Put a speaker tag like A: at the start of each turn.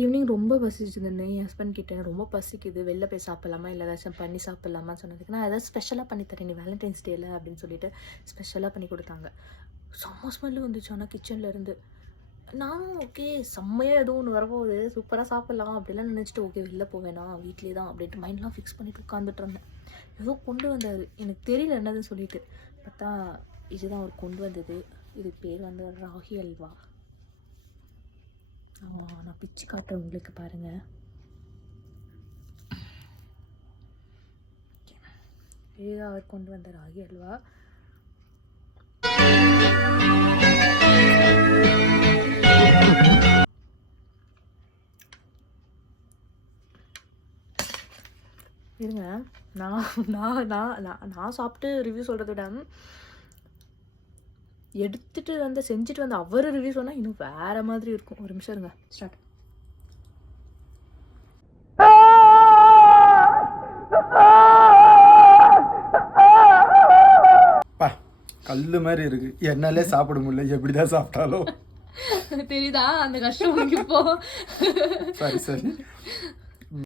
A: Evening ரொம்ப பசிச்சிருந்தேன் என் husband கிட்டே. ரொம்ப பசிக்குது. வெளில போய் சாப்பிட்லாமா? இல்லை ஏதாச்சும் பண்ணி சாப்பிட்லாமா சொன்னதுக்கு நான் ஏதாவது ஸ்பெஷலாக பண்ணி தரேன். நீ வேலண்டைன்ஸ் டேல அப்படின்னு சொல்லிட்டு ஸ்பெஷலாக பண்ணி கொடுத்தாங்க. செம்ம ஸ்மெல்லு வந்துச்சு ஆனால் கிச்சன்லேருந்து நானும் ஓகே செம்மையாக ஏதோ ஒன்று வரப்போகுது. சூப்பராக சாப்பிட்லாம் அப்படிலாம் நினச்சிட்டு ஓகே வெளில போவேனா வீட்லேயே தான் அப்படின்ட்டு மைண்ட்லாம் ஃபிக்ஸ் பண்ணிட்டு உட்காந்துட்டு இருந்தேன். ஏதோ கொண்டு வந்தார். எனக்கு தெரியல என்னதுன்னு சொல்லிட்டு. பார்த்தா இதுதான் அவர் கொண்டு வந்தது. இது பேர் வந்து ராகி அல்வா. நான் பிச்சு காட்டுறேன் உங்களுக்கு பாருங்க. இதுதான் அவர் கொண்டு வந்த ராகி அல்வா. இருங்க. நான் நான் நான் நான் நான் சாப்பிட்டு ரிவ்யூ சொல்கிறத விட எடுத்துட்டு வந்து செஞ்சுட்டு வந்து அவர் ரிவ்யூ சொன்னால் இன்னும் வேற மாதிரி இருக்கும். ஒரு நிமிஷம் இருங்க. ஸ்டார்ட்
B: பா கல்லு மாதிரி இருக்கு. என்னாலே சாப்பிட முடியல. எப்படிதான் சாப்பிட்டாலும்.
A: தெரியுதா? அந்த கஷ்டம் இப்போ?
B: சரி சரி.